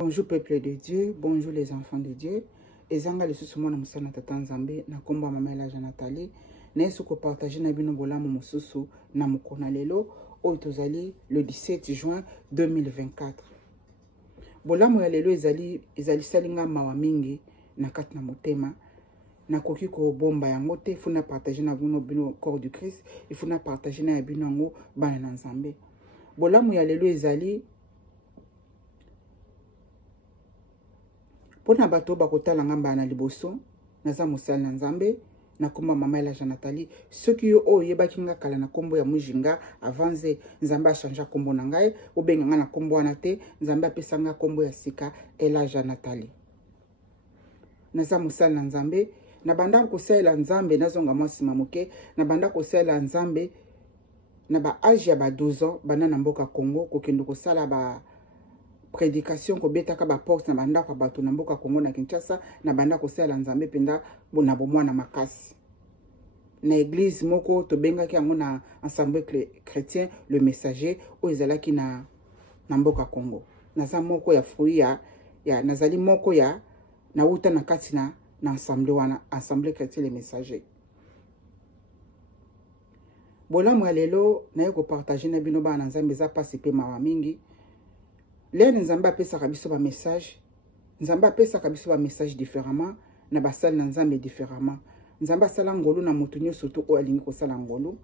Bonjour peuple de Dieu, bonjour les enfants de Dieu. Ezanga le susu mwana musana tata Nzambe na kombo mama Elaja Nathalie. Na yesu ko partager na bino bolamu mususu na mukona lelo oyo tozali le 17 juin 2024. Bolamu ya lelo ezali salinga mawa mingi na kati na motema. Na koki ko bomba yango te funa partager na bino corps du Christ, ifuna partager na bino ngo bana na Nzambe. Bolamu ya lelo ezali pona bato bakotala ngamba na liboso naza mosali na Nzambe na komba mama Elaja Nathalie soki yo oyo yebaki nga kala na kombo ya mujinga avanze Nzambe a changer kombo na ngai obenga nga na kombo wana te Nzambe apesa nga kombo ya sika Elaja Nathalie. Naza mosali na Nzambe na banda kosalela Nzambe nazonga mwasima moke na banda kosalela Nzambe na ba age ya ba 12 ans bana na mboka Congo kokendo kosala ba prédication ko betaka ba porte na banda kwa bato na mboka Congo na Kinshasa na banda kosala Nzambe penda bona bomwana makasi na église moko to bengaki yango na ensemble chrétien le messager o ezalaki na mboka Congo. Naza moko ya fruit ya nazali moko ya na uta na kati na ensemble chrétien le messager. Bolamu ya lelo na yeko partager na bino ba na Nzambe za pasi pe mawa mingi. Lè Nzambe apesaka biso ba message. Nzambe apesaka biso ba message différemment na basali na Nzambe différemment. Nzambe asala ngolu na moto nyonso to o alingi kosala ngolu.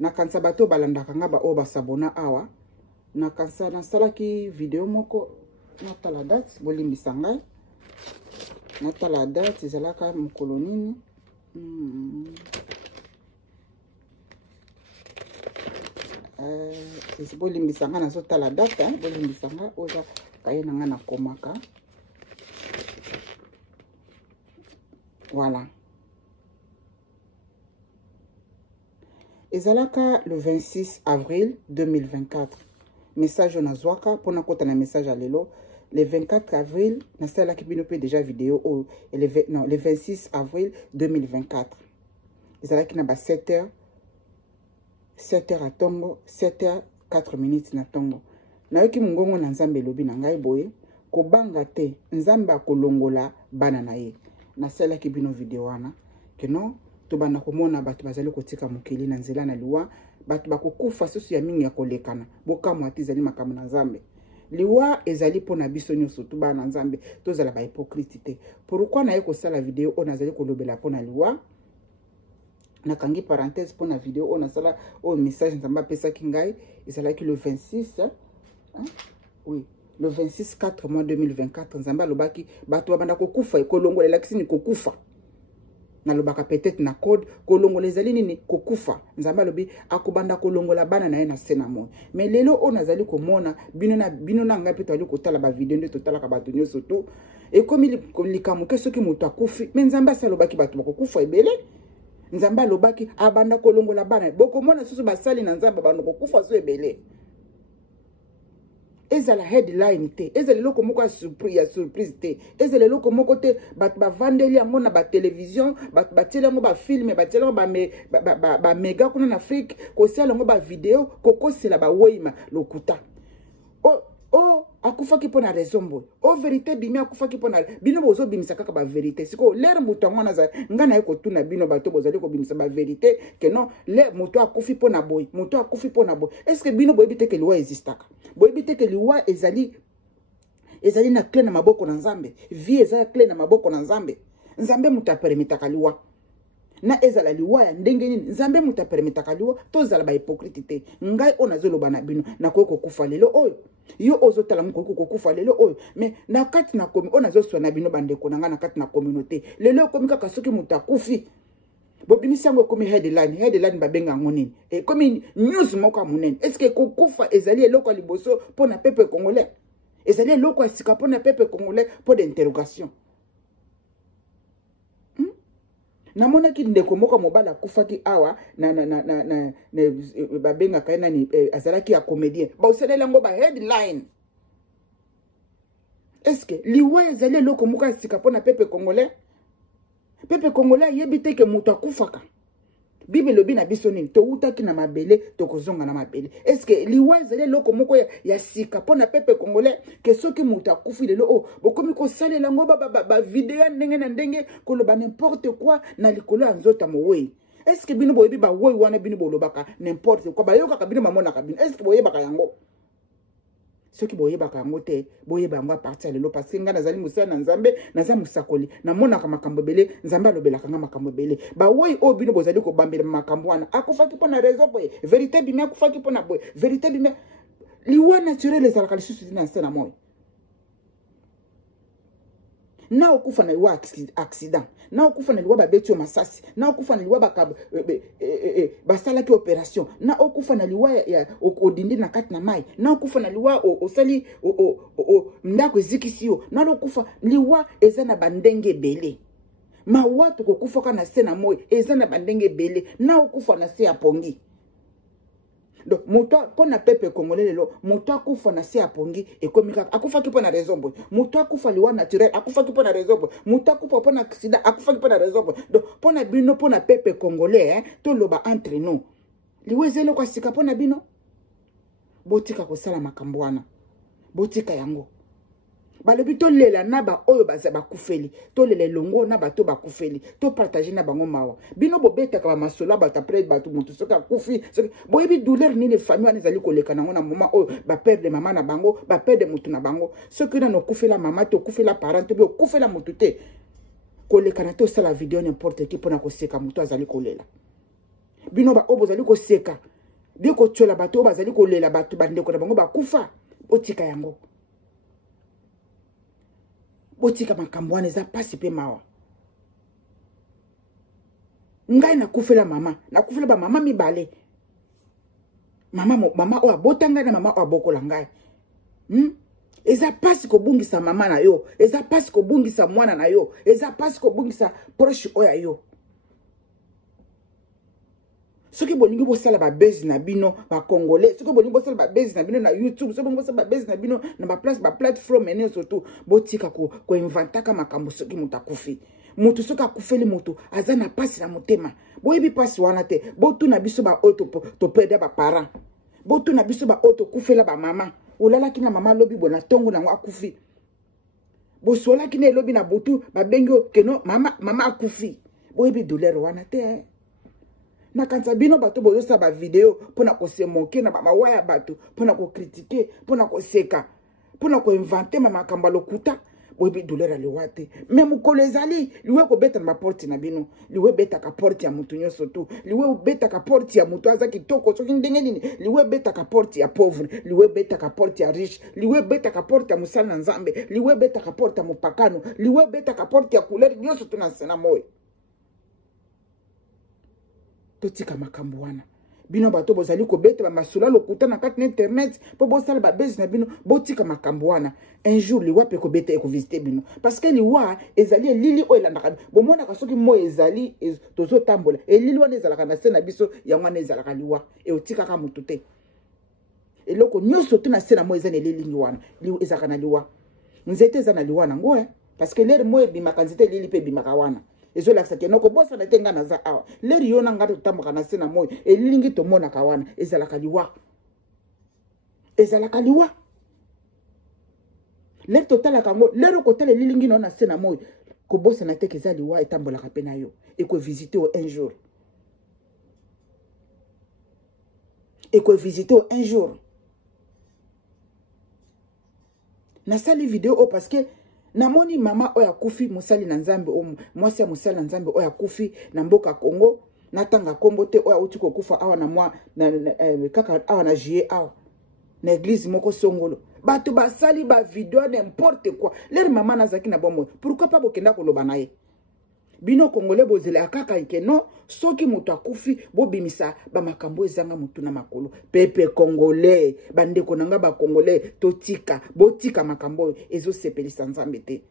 Na kanisa bato balandaka nga ba o basabona awa. Na kanisa nasalaki video moko na tala date bolimbisa ngai. Na tala date ezalaka mokolo nini. Bolimbisa nga nazo tala date bolimbisa nga oza kaye na nga na komaka. Voilà. Ezalaka le 26 avril 2024. Message na zwaka pona kota na message à lelo. Le 24 avril nasalaki bino pe déjà vidéo le 26 avril 2024. Ezalaki na ba 7h à Tongo, 7h 4 minutes na Tongo. Na yoki mungongo na Nzambe lobi na ngai boye, ko banga te Nzambe akolongola bana na ye. Na sala ki bino video wana, ke non, to bana komona bato bazali kotika mokili na nzela na liwa, bato bakokufa susu ya mingi ya kolekana. Boka mwati ezali makambo na Nzambe. Liwa ezali pona biso nyonso to bana Nzambe, to zala ba hypocrite te. Pourquoi na ye ko sala video on azali kolobela pona liwa? Nakangi parenthèse pour la vidéo on a sala au message Nzambe apesaki ngai ezalaki le 26 oui le 26 4 mois 2024 Nzambe alobaki bato babanda kokufa ekolongola lakisini kokufa nalobaka peut-être na code kolongola ezali nini kokufa Nzambe alobi akobanda kolongola bana na ye na sena mo mais lelo on azali komona bino na ngai pe to ali kotala ba vidéo nde totala ka bato nyonso to et comme likamuke soki moto akufi mais Nzambe asalobaki bato bakokufa ebele Nzambe alobaki abanda kolongola bana boko mona susu basali na Nzambe bando kokufa so ebele ezala headline te ezala loko moko ya surprise te ezala loko moko te bat ba vandeli yango na ba télévision bat batela ngo ba film batela ngo ba mega kuna na Afrique ko sala ngo ba vidéo kokosela ba weima lokuta akufaki pona raison boy o vérité bimi akufaki pona bino bozo bimisa kaka ba vérité siko l'air muto ngwana za ngana yeko tuna bino bato bozali ko bimisa ba vérité que non l'air muto akufi pona boy est-ce que bino boy bite que liwa existaka boy bite que liwa ezali na clé na maboko na Nzambe vie ezali clé na maboko na Nzambe muta permetaka liwa na ezala liwa ya ndenge nini Nzambe muta permetaka liwa to zala ba hypocrite te ngai ona zoloba na bino na ko kufa lelo oyo yo ozotala mko kokufa lelo oyo mais na kati na komi ona zoswa na bino bandeko na nga na kati na communauté lelo komi kaka soki muta kufi bobimisi yango komi headline babenga ngonini e komi news moko munene est-ce que kokufa ezali eloko liboso pona peuple congolais ezali eloko asika pona peuple congolais pour d'interrogation namona ki ndeko moko mobala kufaki awa na babenga kaina ni azalaki ya comédien ba oselela ngo ba headline est-ce que liwe ezali loko moko sika pona peuple congolais yebite ke muto akufaka Bible lobi na biso nini to utaki na mabele to kozonga na mabele. Est-ce que liwa ezele loko moko ya sika pona pepe congolais que soki mutu akufi lelo oh bokomi ko salela ngo ba video ndenge na ndenge ko loba n'importe quoi na likolo ya nzota mowe. Est-ce que bino boyebi ba woy wana bino bolobaka n'importe quoi ba yoka kabino mamona kabino. Est-ce que boyebaka yango? Ceux qui boye baka ngote boye bangwa partir lelo parce que nga nazali musala na nzambe naza musakoli na mona ka makambo bele nzambe alobela kanga makambo bele ba woyi o bino bozali ko bambela makambo wana akufaki pona raison boye vérité bimé akufaki pona boye vérité bimé liwa naturel ezalaka lisusu na nsena moyo na okufa na liwa accident na okufa na liwa babeti yo masasi na okufa na liwa basalaki opération na okufa na liwa ya odindi na kati na mai na okufa na liwa osali ndako ezikisi yo na okufa liwa eza na bandenge ebele mawa tokokufaka na se na moyo eza na bandenge ebele na okufa na se ya pongi. Donc moto pona pepe congolais lelo moto akufa na se apongi ekomika akufa ki pona raison boy moto akufa liwa naturel akufa ki pona raison boy moto akufa pona accident akufa ki pona raison boy. Donc pona bino pona pepe congolais to loba entre nous liwe zelo kwa sika pona bino botika ko sala makambo wana botika yango balobi to lela na ba oyo baza bakufeli to lele longo na bato bakufeli to partager na bango mawa bino bobeta ka masola bata après bato mutu soka kufi boyebi douleur ni ne famille wana ezali koleka nango na moment oyo ba perdre mama na bango ba perdre mutu na bango soki na no kufela mama to kufela parent to kufela mutu te koleka na to sala video n'importe qui pona ko seka mutu azali kolela bino ba obo zali ko seka biko tchola bato bazali kolela bato bandeko na bango bakufa otika yango botika makambo wana eza pasi pe mawa ngai nakufela mama nakufela ba mama mibale mama o abotanga na mama o abokola ngai eza pasi ko bungisa mama na yo eza pasi ko bungisa mwana na yo eza pasi ko bungisa proche oya yo soki bolingi bosala ba base na bino ba congolais soki bolingi bosala ba base na bino na YouTube soki bolingi bosala ba base na bino na ba platform ene surtout botika ko inventaka makambo soki mutu akufi mutu soki akufeli mutu aza na pasi na motema boyebi pasi wana te botu na biso ba auto to perdre ba parents botu na biso ba auto kufela ba mama olalaki na mama lobi bona tongo nango akufi bosolaki na lobi na botu ba bengo keno mama akufi boyebi douleur wana te na kanza bino bato bozosa ba video pona ko se moquer na ba waya bato pona ko critiquer pona ko seka pona ko inventer mama kamba lokuta boyebi douleur ali wate même ko lezali liwe ko beta na porte na bino liwe beta ka porte ya mutu nyoso tu liwe beta ka porte ya mutu azaki toko soki ndenge nini liwe beta ka porte ya pauvre liwe beta ka porte ya riche liwe beta ka porte ya musala na nzambe liwe beta ka porte ya mupakano liwe beta ka porte ya couleur nyoso tu na sena moyo totika makambo wana bino bato bozali ko beta ba masula lokuta na kati na internet po bosala ba base na bino botika makambo wana un jour liwa pe ko beta e ko visiter bino parce que liwa ezali lili o elandaka bomona ka soki mo ezali tozo tambola e lili wana ezalaka na sena biso yango wana ezalaka liwa e otika ka mutu te eloko nyoso tu na sena mo ezali lili wana liwa ezalaka na liwa nzete ezana liwa na ngo parce que l'air mo ebimaka nzete lili pe bimaka wana ezo laksa ke noko bosa na tenga na za awa leri yona ngati tamboka na sena moyo elilingi to mona kawana ezalaka liwa leri totala kango leri ko tala lilingi na sena moyo ko bosa na teke za liwa etambola ka pena yo e ko visiter un jour na sali video parce que namoni mama oya kufi musali na nzambe mwasi ya musali na nzambe oya kufi na mboka Congo natanga kombo te oya uti ko kufa awa na mwa kaka awa na juillet awa na église moko songolo bato basali ba video n'importe quoi leur mama nazaki na bomo pourquoi pas bokenda koloba na ye bino congolais bozela kaka ikeno soki mutu akufi bobimisa ba makambo ezanga mutu na makolo pepe congolais bandeko nanga ba congolais totika botika makambo ezo sepelisa nzambe te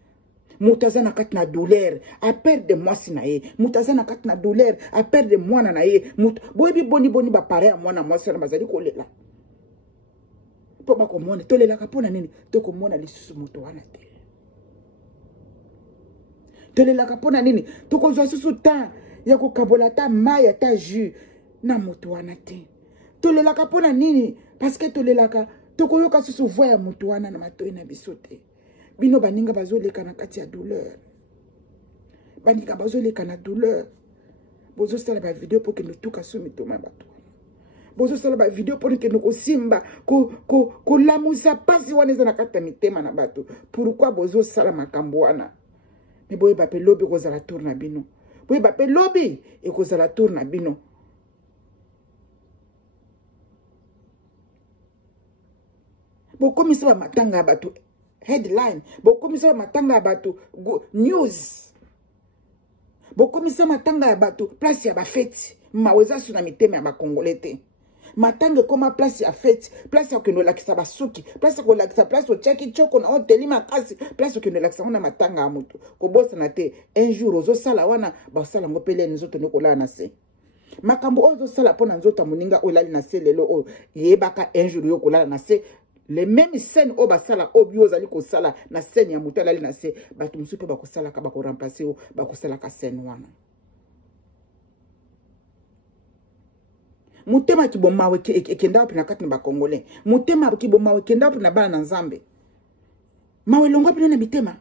mutu aza na kati na douleur a perdre mwasi na ye mutu aza na kati na douleur a perdre mwana na ye mutu boyebi boni ba pare ya mwana mwasi na bazali kolela po bakomona tolelaka pona nini tokomona lisusu mutu wana te tolelaka pona nini tokozwa susu ta ya kokabola ta mai ata jus na moto wana te. Tolelaka pona nini? Parce que tolelaka tokoyoka susu voix ya moto wana na matoi na biso te. Bino baninga bazoleka na kati ya douleur. Baninga bazoleka na douleur. Bozo sala ba video pour que nous tuka so mitoma bato. Bozo sala ba video pour que nous kosimba ko lamusa pasi wana za na kati ya mitema na bato. Pourquoi bozo sala makambo wana? Mais boye ba pe lobi ko zala tour na bino. Boye ba pe lobi e ko zala tour na bino. Bokomisa ba matanga bato headline. Bokomisa ba matanga bato news. Bokomisa matanga ya bato place ya ba fête. Maweza suna miteme ya ba congolais. Matanga koma place ya fête, place ya keno lakisa basuki, place ya ko lakisa place o cheki choko na hoteli makasi, place keno lakisa na matanga ya mutu. Ko bosa na te un jour ozo sala wana ba sala ngopele nzoto ne kola na se. Makambo ozo sala pona nzoto muninga olali na se lelo o yebaka un jour yo kola na se. Les mêmes scènes au basala au bio zali ko sala na scène ya mutu alali na se batu musupe ba ko sala ka ba ko remplacer o ba ko sala ka scène wana. Mutema kibomawe kenda pina kati na ba congolais. Mutema kibomawe kenda pina bana na Nzambe. Mawe longo pina na bitema.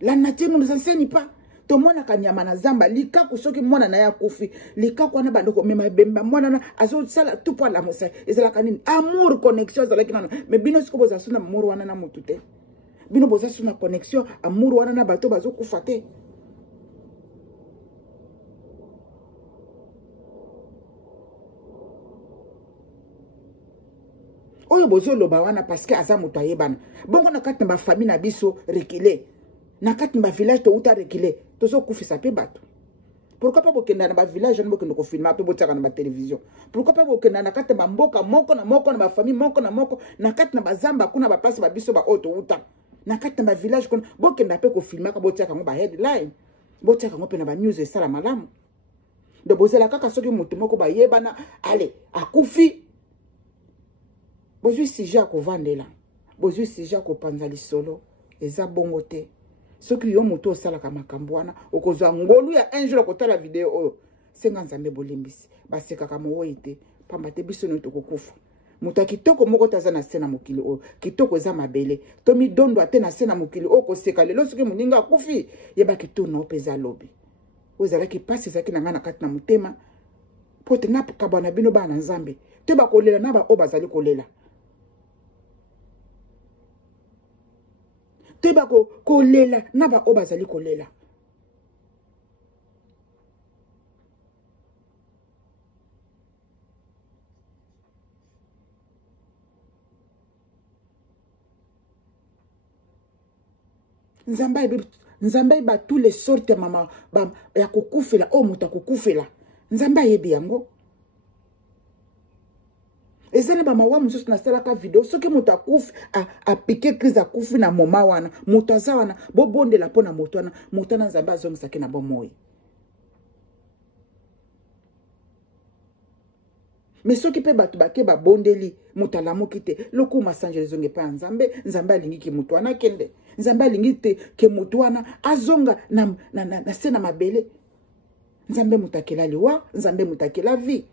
La nature nous enseigne pas. To mona kanyama na zamba lika kusoki mona na ya kufi lika kwa na bandoko mema bemba mona na azo sala tout pour la musa ezala kanini amour connexion zala kinana me bino siko boza suna amour wana na mutute bino boza suna connexion amour wana na bato bazo kufate. Oyo bozo loba wana parce que aza muto ayebana bongo na kati na ba famille na biso reculer na kati na ba village to uta reculer tozo kufisa pe bato. Pourquoi pas bokenda na ba village na bokendo ko filma pe botaka na ba télévision? Pourquoi pas bokenda na kati ba mboka moko na ba famille moko na moko na kati na ba zamba kuna ba place ba biso ba auto uta na kati na ba village kuna bokenda pe ko filma ka botaka ngo ba headline botaka ngo pe na ba news esala malamu. De bozela kaka soki mutu moko ba yebana allez akufi bozui sija ko vandela bozui sija ko panza lisolo eza bongo te. Soki yo moto osala ka makambo wana okozwa ngolu ya un jour kotala video oyo senga Nzambe bolimbisi baseka ka mowo ite pamba te biso no tokokufa moto kitoko moko taza na sena mokili oyo kitoko eza mabele to mi dondo ate na sena mokili oyo koseka lelo soki moninga akufi yeba kitona opeza lobi ozala ki pasi zaki na ngana kati na mutema pote na kabana bino bana Nzambe te ba kolela na ba obazali kolela teba ko lela na ba obazali ko lela. Nzambe ba tous les sortes mama ba ya kokufela o muta kokufela Nzambe yebi yango. Ezana ba mawa mususu na sala ka video soki moto akufi a piquer crise akufi na moma wana moto aza wana bo bondela pona moto wana Nzambe azongisa ke na bomoyi. Mais soki pe batu bake ba bondeli moto alamuki te loko masanje zonge pa Nzambe alingi ki moto wana kende Nzambe alingi te ke moto wana azonga na sena mabele Nzambe mutakela liwa Nzambe mutakela vie.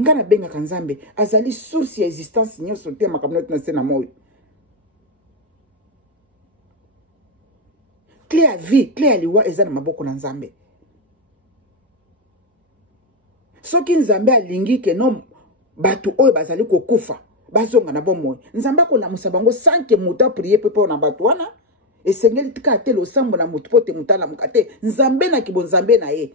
Ngana benga kanzambe azali source ya existence nyoso te makamno na sena moyo. Clé à vie, clé à liwa ezana maboko na Nzambe. Soki Nzambe alingi ke no batu oyo bazali kokufa bazonga na bomoyo. Nzambe ko la musabango sanke muta prier pepe na batu wana esengeli tika te lo sambo na mutu pote mutala mukate Nzambe na kibo Nzambe na ye.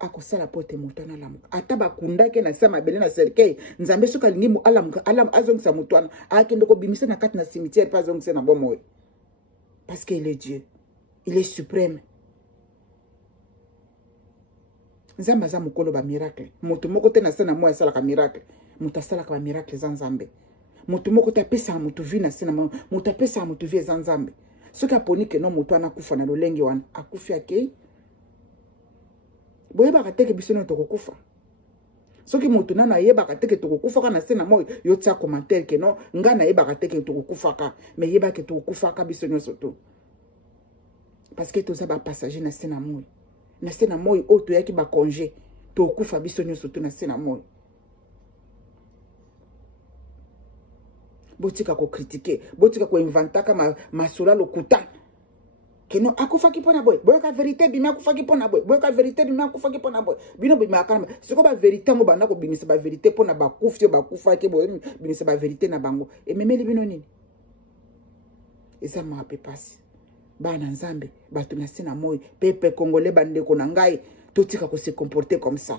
Akosala pote mutana lamuka ataba kundake na sama bele na serkei Nzambe soka lingi mu alam azongisa mutwana akende ko bimisa na kati na cimetière pas zongisa na bomoyo parce qu'il est Dieu, il est suprême. Nzambe aza mukolo ba miracle mutu moko te na sena moya sala ka miracle mutu sala ka miracle za Nzambe mutu moko te pesa mutu vi na sena mutu pesa mutu vi za Nzambe soki aponi ke no mutu ana kufa na lolengi wana akufi akei boyeba kateke biso no tokokufa soki mutu nana yeba kateke tokokufa kana sena moyo yotia commentaire ke no ngana yeba kateke tokokufa ka me yeba ke tokokufa ka biso no soto parce que toza ba passager na sena moi. Na sena moi o to yaki ba congé. To kufa biso nyonso to na sena moi. Botika ko critiquer, botika ko inventer kama masula lokuta. Keno akufaki pona boy. Boy ka vérité bima akufaki pona boy. Boy ka vérité bima akufaki pona boy. Bino bima akana. Siko ba vérité ngo bana ko binisa ba vérité pona ba kufio ba kufaki boy binisa ba vérité na bango. E memeli bino nini? Eza ma pe passe. Bana nzambe bato na sena moi pepe congolais bande ko na ngai totika ko se comporter comme ça.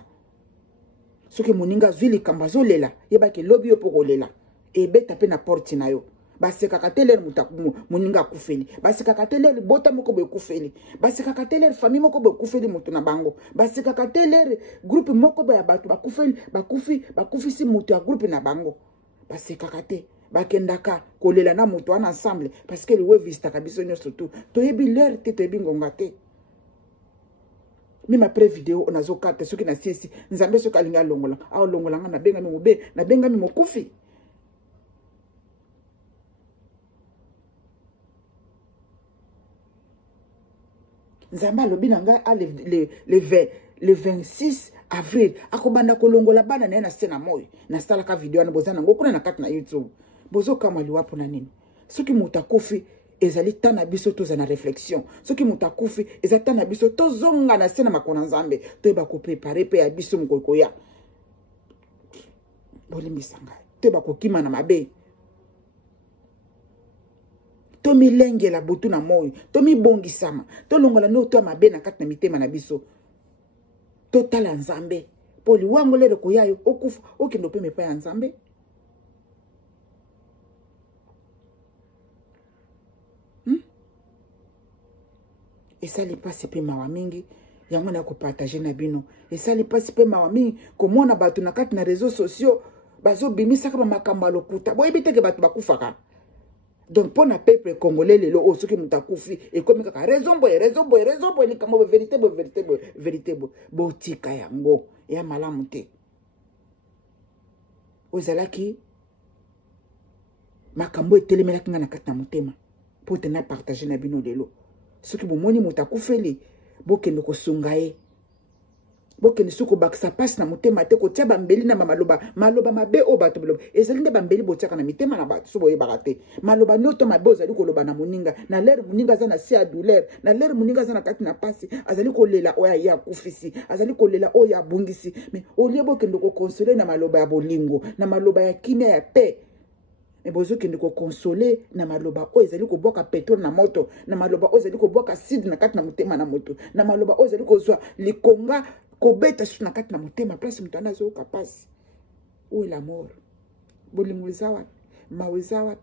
Soki moninga zwili kambazo lela, yeba ke lobby opoko lela. E beta pe na porte na yo. Basi kakateler mutakumu moninga kufeli. Basi kakateler bota moko be kufeli. Basi kakateler famille moko be kufeli mutu na bango. Basi kakateler groupe moko be abatu ba kufeli, ba kufi si mutu ya groupe na bango. Basi kakate bakendaka kolela na mutu wana ensemble parce que liwe vista kabiso nyoso tu. Toyebi l'air te toyebi ngonga te. Même après vidéo on azo karte soki na sisi nzambe soki alinga longola. A longola nga na benga mi mobe, na benga mi mokufi. Nzamba lobi nanga le 26 avril akobanda kolongola bana na sena moyo na sala ka video na bozana ngokuna na kati na YouTube bozo kama liwapo na nini soki mutakufi ezali tana biso toza na réflexion soki mutakufi ezali tana biso tozonga na sena makona nzambe toyeba ko préparer pe ya biso mukoko ya bolimbisanga toyeba ko kima na mabe to milengela butu na moyo to mibongisama to longola no to mabe na kati na mitema na biso to tala nzambe poli wango lelo koyayo okufa okendo pe mepa ya nzambe esali pasi pe mawa mingi yango na ko partager na bino esali pasi pe mawa mingi komona bato na kati na réseaux sociaux bazo bimisa kama makamba lokuta boyebi teke bato bakufaka. Donc pour le peuple congolais lelo o soki mutakufi et comme kaka raison boy ni kamo vérité botika yango ya malamu te ozalaki makambo etelemelaki nga na kati na motema po te na partager na bino lelo soki bomoni mutakufeli bokende kosunga ye bokende suko bakisa passe na motema te kotia bambeli na maloba mabe o bato biloba ezali nde bambeli botiaka na mitema na bato so boyebaka te maloba nyoto mabe ozali koloba na moninga na lere moninga aza na si ya douleur na lere moninga aza na kati na pasi azali kolela oyo ya kufisi azali kolela oyo ya bungisi mais olie bokende kokonsole na maloba ya bolingo na maloba ya kimia ya paix mais bozo kende ko consoler na maloba oyo ezali koboka pétrole na moto na maloba oyo ezali koboka acide na kati na motema na moto na maloba oyo ezali kozwa likonga kobeta su na kati na motema place mutanda zo kapasi où est la mort bolingo zawa mawezawa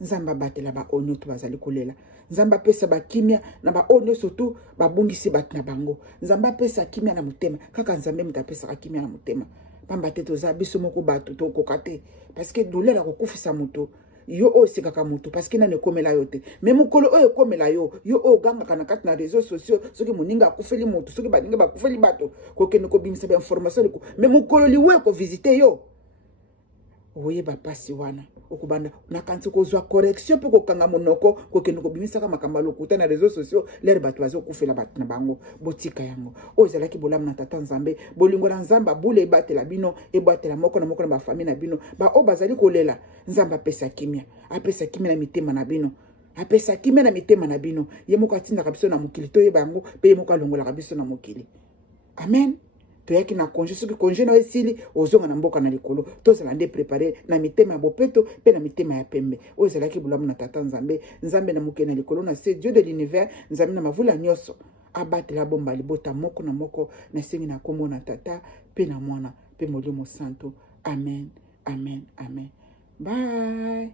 nzamba batela ba onyo to bazali kolela nzamba pesa ba kimia na ba onyo surtout ba bungisi bat na bango nzamba pesa kimia na motema kaka nzambe mutapesa kimia na motema pamba te toza biso moko bato to kokate parce que douleur la kokufisa moto yo o sekaka moto parce que na ne komela yo te mais mukolo o komela yo o ganga kana kati na réseaux sociaux soki moninga akufeli moto soki baninga bakufeli bato ko kene ko bimisa ba information liko mais mukolo liwe ko visiter yo oye ba pasi wana okubanda na kanti ko zwa correction pe ko kanga monoko ko kene ko bimisa ka makamba lokuta na réseaux sociaux l'air bato bazo kufela bato na bango botika yango o zalaki bolam na tata nzambe bolingo na nzamba bule batela bino e batela moko na ba famille na bino ba o bazali kolela nzamba pesa kimia apesa kimia na mitema na bino apesa kimia na mitema na bino ye moko atinda kabiso na mokili to ye bango pe ye moko alongola kabiso na mokili amen. Toyaki na congé soki congé na esili ozonga na mboka na likolo tozala nde préparer na mitema ya bopeto pe na mitema ya pembe ozalaki bulamu na tata nzambe nzambe na mokili na likolo na se Dieu de l'univers nzambe na mavula nyonso abatela bomba libota moko na moko na sengi na kombo na tata pe na mwana pe molimo santo amen amen amen bye.